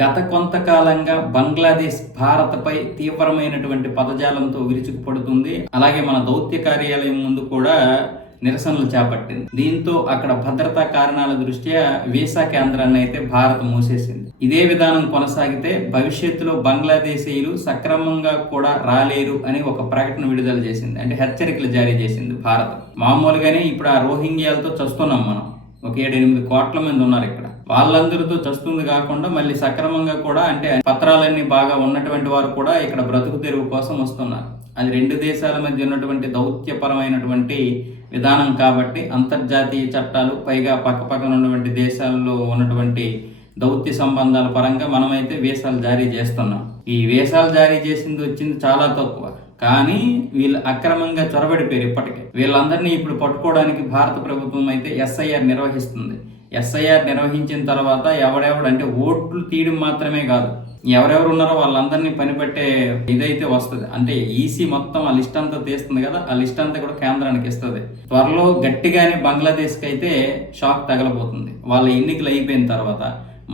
గత కొంతకాలంగా బంగ్లాదేశ్ భారత్పై తీవ్రమైనటువంటి పదజాలంతో విరుచుకుపడుతుంది. అలాగే మన దౌత్య కార్యాలయం ముందు కూడా నిరసనలు చేపట్టింది. దీంతో అక్కడ భద్రతా కారణాల దృష్ట్యా వీసా కేంద్రాన్ని అయితే భారత్ మూసేసింది. ఇదే విధానం కొనసాగితే భవిష్యత్తులో బంగ్లాదేశీయులు సక్రమంగా కూడా రాలేరు అని ఒక ప్రకటన విడుదల చేసింది. అంటే హెచ్చరికలు జారీ చేసింది భారత్. మామూలుగానే ఇప్పుడు ఆ రోహింగ్యాలతో చస్తున్నాం మనం. ఒక ఏడు ఎనిమిది కోట్ల మంది ఉన్నారు ఇక్కడ. వాళ్ళందరితో చస్తుంది కాకుండా మళ్ళీ సక్రమంగా కూడా అంటే పత్రాలన్నీ బాగా ఉన్నటువంటి వారు కూడా ఇక్కడ బ్రతుకు తెరువు కోసం వస్తున్నారు. అది రెండు దేశాల మధ్య ఉన్నటువంటి దౌత్యపరమైనటువంటి విధానం కాబట్టి అంతర్జాతీయ చట్టాలు పైగా పక్కపక్కన ఉన్నటువంటి దేశాల్లో ఉన్నటువంటి దౌత్య సంబంధాల పరంగా మనమైతే వీసాలు జారీ చేస్తున్నాం. ఈ వీసాలు జారీ చేసింది వచ్చింది చాలా తక్కువ. కానీ వీళ్ళు అక్రమంగా చొరబడిపోయారు ఇప్పటికే. వీళ్ళందరినీ ఇప్పుడు పట్టుకోవడానికి భారత ప్రభుత్వం అయితే ఎస్ఐఆర్ నిర్వహిస్తుంది. ఎస్ఐఆర్ నిర్వహించిన తర్వాత ఎవడెవడు అంటే ఓట్లు తీయడం మాత్రమే కాదు. ఎవరెవరు ఉన్నారో వాళ్ళందరినీ పనిపెట్టే ఇదైతే వస్తుంది. అంటే ఈసీ మొత్తం ఆ లిస్ట్ అంతా తీస్తుంది కదా ఆ లిస్ట్ అంతా కూడా కేంద్రానికి ఇస్తుంది. త్వరలో గట్టిగానే బంగ్లాదేశ్కి అయితే షాక్ తగలబోతుంది. వాళ్ళ ఎన్నికలు అయిపోయిన తర్వాత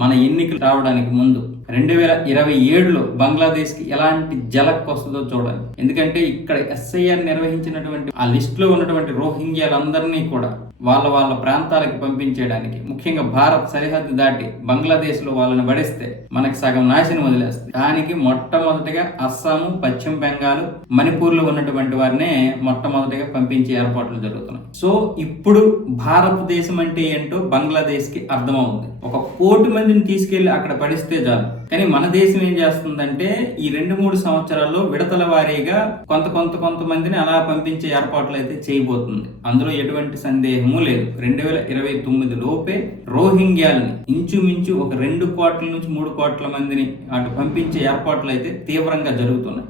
మన ఎన్నికలు రావడానికి ముందు రెండు వేల ఇరవై ఏడులో బంగ్లాదేశ్కి ఎలాంటి జలక్ వస్తుందో చూడాలి. ఎందుకంటే ఇక్కడ ఎస్ఐఆర్ నిర్వహించినటువంటి ఆ లిస్టులో ఉన్నటువంటి రోహింగ్యాలందరినీ కూడా వాళ్ళ వాళ్ళ ప్రాంతాలకు పంపించేయడానికి ముఖ్యంగా భారత్ సరిహద్దు దాటి బంగ్లాదేశ్లో వాళ్ళని పడిస్తే మనకి సగం నాశనం వదిలేస్తుంది. దానికి మొట్టమొదటిగా అస్సాము పశ్చిమ బెంగాల్ మణిపూర్లో ఉన్నటువంటి వారినే మొట్టమొదటిగా పంపించే ఏర్పాట్లు జరుగుతున్నాయి. సో ఇప్పుడు భారతదేశం అంటే ఏంటో బంగ్లాదేశ్కి అర్థమవుతుంది. ఒక కోటి మందిని తీసుకెళ్ళి అక్కడ పడిస్తే చాలు. కానీ మన దేశం ఏం చేస్తుందంటే ఈ రెండు మూడు సంవత్సరాల్లో విడతల వారీగా కొంత కొంత కొంతమందిని అలా పంపించే ఏర్పాట్లు అయితే చేయబోతుంది. అందులో ఎటువంటి సందేహము లేదు. రెండు వేల ఇరవై తొమ్మిది లోపే రోహింగ్యాల్ని ఇంచుమించు ఒక రెండు కోట్ల నుంచి మూడు కోట్ల మందిని అటు పంపించే ఏర్పాట్లు అయితే తీవ్రంగా జరుగుతున్నాయి.